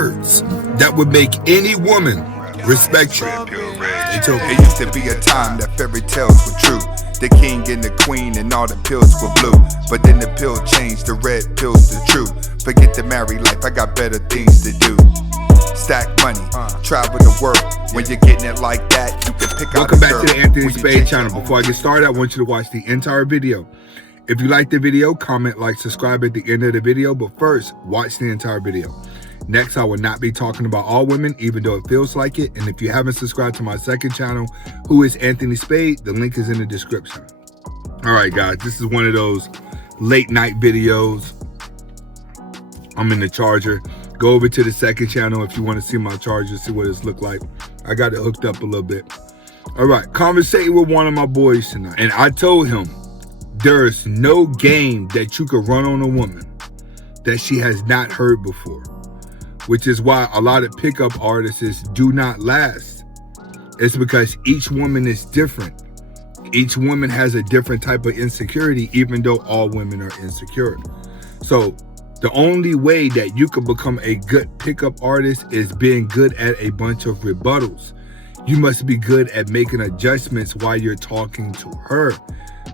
words that would make any woman respect you. It used to be a time that fairy tales were true. The king and the queen and all the pills were blue. But then the pill changed, the red pill's the truth. Forget the married life, I got better things to do. Stack money, travel the world. When you're getting it like that, you can pick out a Welcome back to the girl. Anthony Spade channel. Before I get started, I want you to watch the entire video. If you like the video, comment, like, subscribe at the end of the video. But first, watch the entire video. Next, I will not be talking about all women, even though it feels like it. And if you haven't subscribed to my second channel, who is Anthony Spade, the link is in the description. All right, guys, this is one of those late night videos. I'm in the charger. Go over to the second channel if you want to see my charger, see what it's look like. I got it hooked up a little bit. All right, conversating with one of my boys tonight. And I told him, there's no game that you could run on a woman that she has not heard before, which is why a lot of pickup artists do not last. It's because each woman is different. Each woman has a different type of insecurity, even though all women are insecure. So the only way that you can become a good pickup artist is being good at a bunch of rebuttals. You must be good at making adjustments while you're talking to her,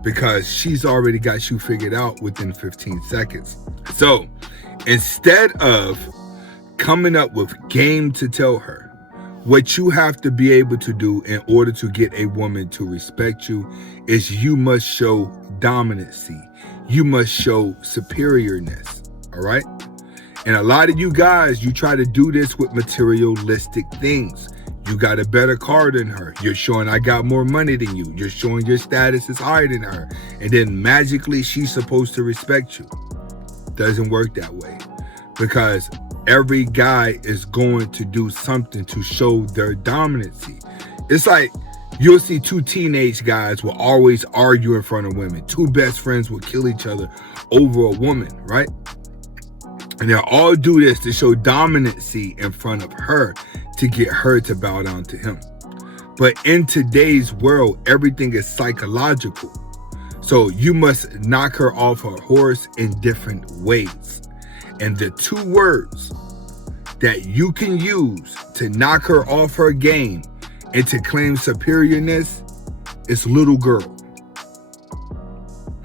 because she's already got you figured out within 15 seconds. So instead of coming up with game to tell her, what you have to be able to do in order to get a woman to respect you is you must show dominancy. You must show superiorness. All right. And a lot of you guys, you try to do this with materialistic things. You got a better car than her. You're showing I got more money than you. You're showing your status is higher than her. And then magically she's supposed to respect you. Doesn't work that way, because every guy is going to do something to show their dominancy. It's like you'll see two teenage guys will always argue in front of women. Two best friends will kill each other over a woman, right? And they'll all do this to show dominancy in front of her, to get her to bow down to him. But in today's world, everything is psychological. So you must knock her off her horse in different ways. And the two words that you can use to knock her off her game and to claim superiorness is little girl.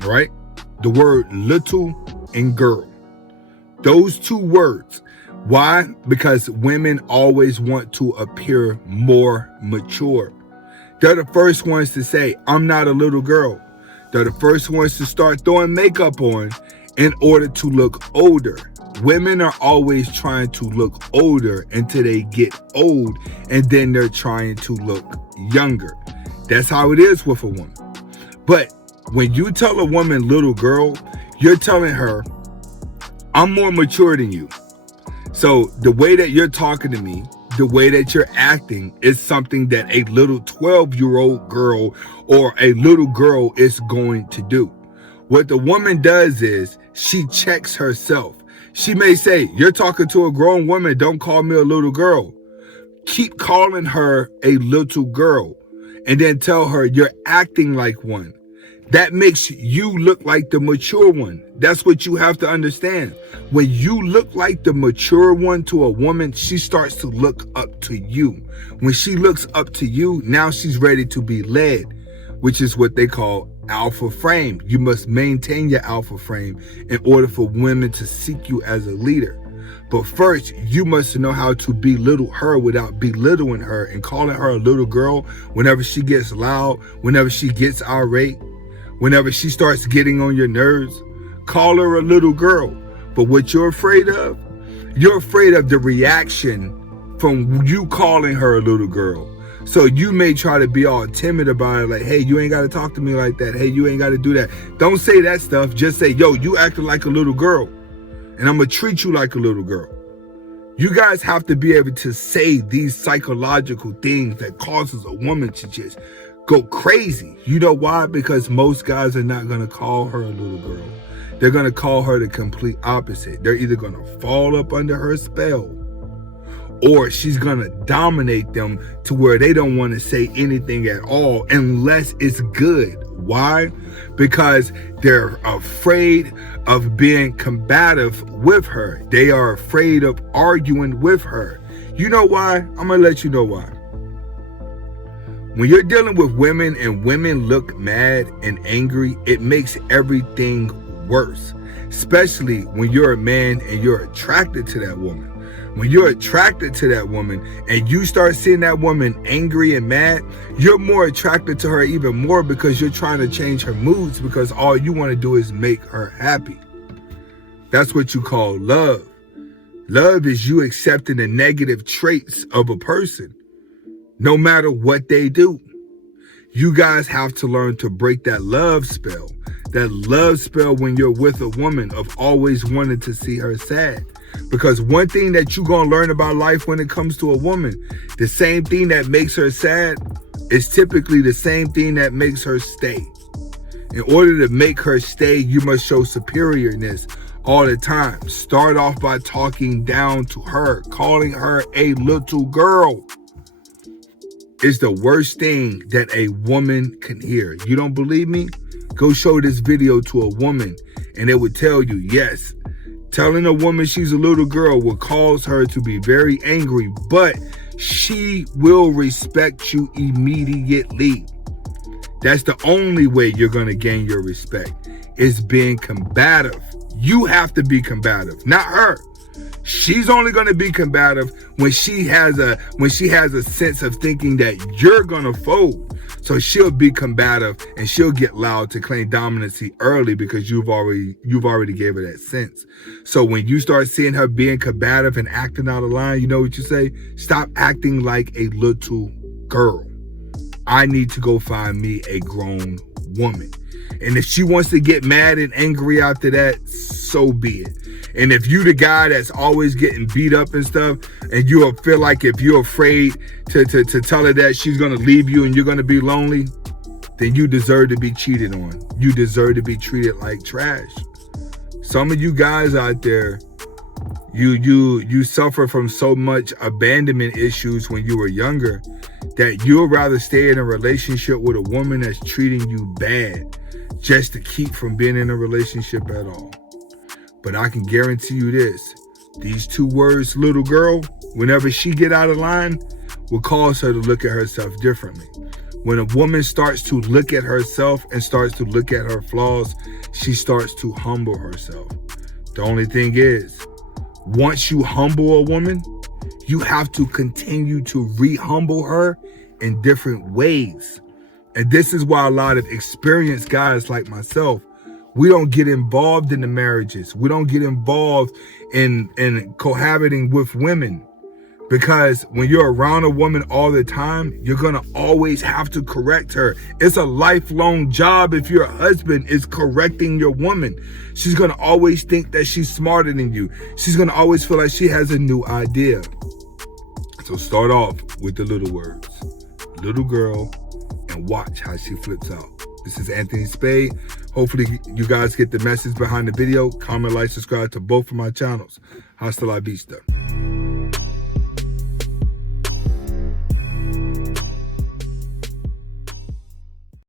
All right? The word little and girl. Those two words. Why? Because women always want to appear more mature. They're the first ones to say, I'm not a little girl. They're the first ones to start throwing makeup on in order to look older. Women are always trying to look older until they get old, and then they're trying to look younger. That's how it is with a woman. But when you tell a woman little girl, you're telling her, I'm more mature than you. So the way that you're talking to me, the way that you're acting is something that a little 12-year-old girl or a little girl is going to do. What the woman does is she checks herself. She may say, you're talking to a grown woman, don't call me a little girl. Keep calling her a little girl and then tell her you're acting like one. That makes you look like the mature one. That's what you have to understand. When you look like the mature one to a woman, she starts to look up to you. When she looks up to you, now she's ready to be led, which is what they call alpha frame. You must maintain your alpha frame in order for women to seek you as a leader. But first, you must know how to belittle her without belittling her and calling her a little girl whenever she gets loud, whenever she gets irate. Whenever she starts getting on your nerves, call her a little girl. But what you're afraid of the reaction from you calling her a little girl. So you may try to be all timid about it, like, hey, you ain't got to talk to me like that. Hey, you ain't got to do that. Don't say that stuff. Just say, yo, you acting like a little girl, and I'm going to treat you like a little girl. You guys have to be able to say these psychological things that causes a woman to just go crazy. You know why? Because most guys are not going to call her a little girl. They're going to call her the complete opposite. They're either going to fall up under her spell, or she's going to dominate them to where they don't want to say anything at all unless it's good Why? Because they're afraid of being combative with her. They are afraid of arguing with her. You know why? I'm going to let you know why. When you're dealing with women and women look mad and angry, it makes everything worse. Especially when you're a man and you're attracted to that woman. When you're attracted to that woman and you start seeing that woman angry and mad, you're more attracted to her even more because you're trying to change her moods because all you want to do is make her happy. That's what you call love. Love is you accepting the negative traits of a person, no matter what they do. You guys have to learn to break that love spell. That love spell when you're with a woman of always wanting to see her sad. Because one thing that you're going to learn about life when it comes to a woman, the same thing that makes her sad is typically the same thing that makes her stay. In order to make her stay, you must show superiorness all the time. Start off by talking down to her, calling her a little girl. It's the worst thing that a woman can hear. You don't believe me? Go show this video to a woman and it would tell you, yes, telling a woman she's a little girl will cause her to be very angry, but she will respect you immediately. That's the only way you're going to gain your respect, is being combative. You have to be combative, not her. She's only going to be combative when she has a sense of thinking that you're going to fold. So she'll be combative and she'll get loud to claim dominancy early because you've already gave her that sense. So when you start seeing her being combative and acting out of line, you know what you say? Stop acting like a little girl. I need to go find me a grown woman. And if she wants to get mad and angry after that, so be it. And if you the guy that's always getting beat up and stuff, and you feel like if you're afraid to tell her that she's going to leave you and you're going to be lonely, then you deserve to be cheated on. You deserve to be treated like trash. Some of you guys out there, you suffer from so much abandonment issues when you were younger that you'll rather stay in a relationship with a woman that's treating you bad just to keep from being in a relationship at all. But I can guarantee you this, these two words, little girl, whenever she get out of line, will cause her to look at herself differently. When a woman starts to look at herself and starts to look at her flaws, she starts to humble herself. The only thing is, once you humble a woman, you have to continue to re-humble her in different ways. And this is why a lot of experienced guys like myself, we don't get involved in the marriages. We don't get involved in cohabiting with women. Because when you're around a woman all the time, you're going to always have to correct her. It's a lifelong job if you're a husband, is correcting your woman. She's going to always think that she's smarter than you. She's going to always feel like she has a new idea. So start off with the little words. Little girl, and watch how she flips out. This is Anthony Spade. Hopefully you guys get the message behind the video. Comment, like, subscribe to both of my channels. Hasta la vista.